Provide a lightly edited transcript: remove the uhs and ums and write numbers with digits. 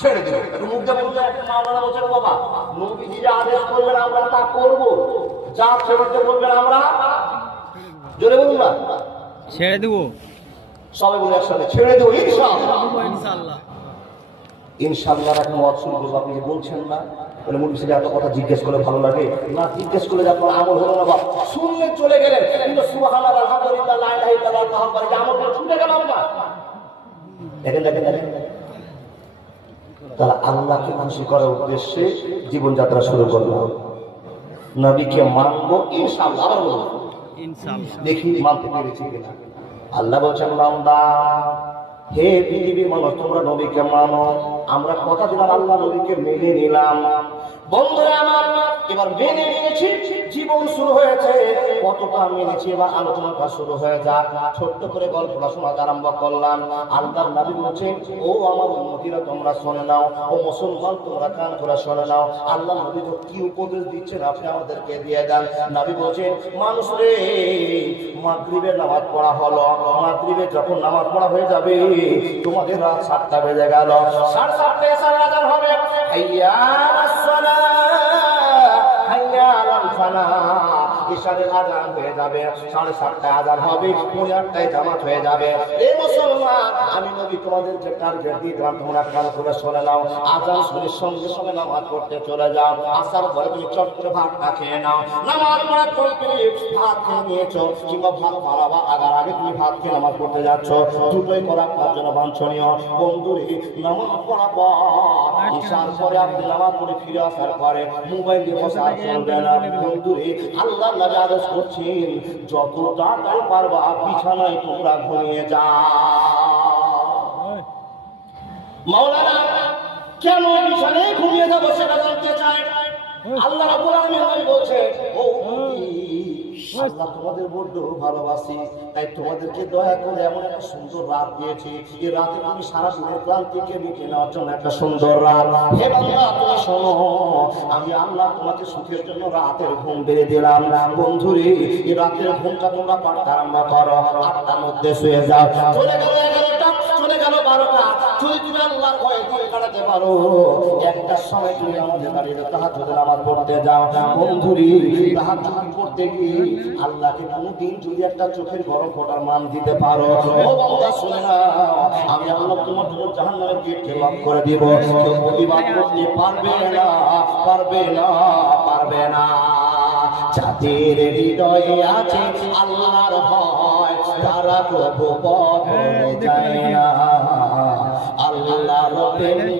ছেড়ে দেবে। মুখ দিয়ে বলতে একটা মাওলানা বলছেন, বাবা নবীজি যা আদেশ করবেন আমরা তা করব, যা ছেড়ে বলবেন আমরা জোরে বলুন না ছেড়ে দেবো। সবাই বলে একসাথে ছেড়ে দেবো ইনশাআল্লাহ। ইনশাআল্লাহ। ইনশাআল্লাহ একটা মত শুরু করবো, আপনি যে বলছেন না বলে মুরব্বি সাহেব এত কথা জিজ্ঞেস করে ভালো লাগে না, জিজ্ঞেস করে যে আপনার আমল হলো না বা শুনলে চলে গেলেন, কিন্তু সুবহানাল্লাহ আলহামদুলিল্লাহ লা ইলাহা ইল্লাল্লাহ আল্লাহু আকবার যে আমলটা ছুটে গেল আপনার। দেখেন দেখেন দেখেন, তাহলে আল্লাহকে খুশি করার উদ্দেশ্যে জীবনযাত্রা শুরু করলাম, নবীকে মানবো ইনশাআল্লাহ। আবার বলবো ইনশাআল্লাহ। দেখি মানতে পেরেছি কিনা। আল্লাহ বলছেন বান্দা হে পৃথিবীর মানুষ তোমরা নবীকে মানো, আমরা কথা দিলাম আল্লাহ নবীকে মেনে নিলাম। বন্ধুরা আমার এবার মেনে নিয়েছি, জীবন শুরু হয়েছে, কতটা মেনেছি এবার আলোচনাটা শুরু হয়ে যাক। ছোট্ট করে গল্পটা শোনাতে আরম্ভ করলাম। আল্লাহর নবী বলছেন ও আমার উম্মতিরা তোমরা শুনে নাও, ও মুসলমান তোমরা কান করে শুনে নাও। আল্লাহ নবী তো কি উপদেশ দিচ্ছেন আপনি আমাদেরকে দিয়ে দেন। নবী বলছেন মানুষ রে মাগরিবের নামাজ পড়া হলো, মাগরিবে যখন নামাজ পড়া হয়ে যাবে তোমাদের রাত 7টা বেজে গেল, 7:30 এসার আযান হবে, হাইয়া আলাস সালাহ হাইয়া আলাল ফালাহ, ইশারের আযান হয়ে যাবে, 7:30টায় আযান হবে, 8:30টায় জামাত হয়ে যাবে। এই মুসলমান আমি নবী তোমাদের যে টার্গেট দিলাম তোমরা কান করে শুনে নাও, আযান শুনে সঙ্গে সঙ্গে নামাজ পড়তে চলে যাও। আসার পরে তুমি চট করে ভাতটা খেয়ে নাও, নামাজ পড়া কমপ্লিট, ভাত খেয়ে নিয়েছো কিংবা ভাত বাড়াবা আগার আগে তুমি ভাত খেয়ে নামাজ পড়তে যাচ্ছ, দুটোই করা আপনার জন্য বাঞ্ছনীয়। বন্ধুরে নামাজ পড়া পর ঈশার পরে আপনি নামাজ পড়ে ফিরে আসার পরে মোবাইল দিয়ে বসে আর চলবে না। বন্ধুরে আল্লাহ নবী আদেশ করছেন যত তাড়াতাড়ি পারবা বিছানায় তোমরা ঘুমিয়ে যাও। মাওলানা কেন বিছানায় ঘুমিয়ে যাবো সেটা জানতে চাই। আল্লাহ রাব্বুল আলামিন বলছে ও আল্লাহ তোমাদের বড্ড ভালোবাসি, তাই তোমাদেরকে দয়া করে এমন একটা সুন্দর রাত দিয়েছি, এই রাতে তুমি সারা দিনের ক্লান্তিকে মিটিয়ে নেওয়ার জন্য একটা সুন্দর রাত। হে বান্দা তুমি শোনো, আমি আল্লাহ তোমাকে সুখের জন্য রাতের ঘুম বেড়ে দিলাম। বন্ধুরে এই রাতের ঘুমটা তোমরা পাঠতে আরম্ভ করো, 8টার মধ্যে শুয়ে যাও। চলে গেল 11টা, চলে গেল 12টা, যদি তুমি আল্লাহর ভয়ে ঘুম কাটাতে পারো 1টার সময় তুমি আমাদের বাড়িতে তাহাজ্জুদের নামাজ পড়তে যাও। বন্ধুরে তাহাজ্জুদ পড়তে গিয়ে আল্লাহকে কোনদিন যদি একটা চোখের গরম ফোঁটার মান দিতে পারো, ও বান্দা শুনে না আমি আল্লাহ তোমার জন্য জাহান্নামের গেটকে লক করে দিব। কেউ প্রতিবাদ করতে পারবে না, পারবে না, পারবে না। যাদের হৃদয়ে আছে আল্লাহর ভয় তারা প্রভু পথে যায় না, আল্লাহর প্রেমে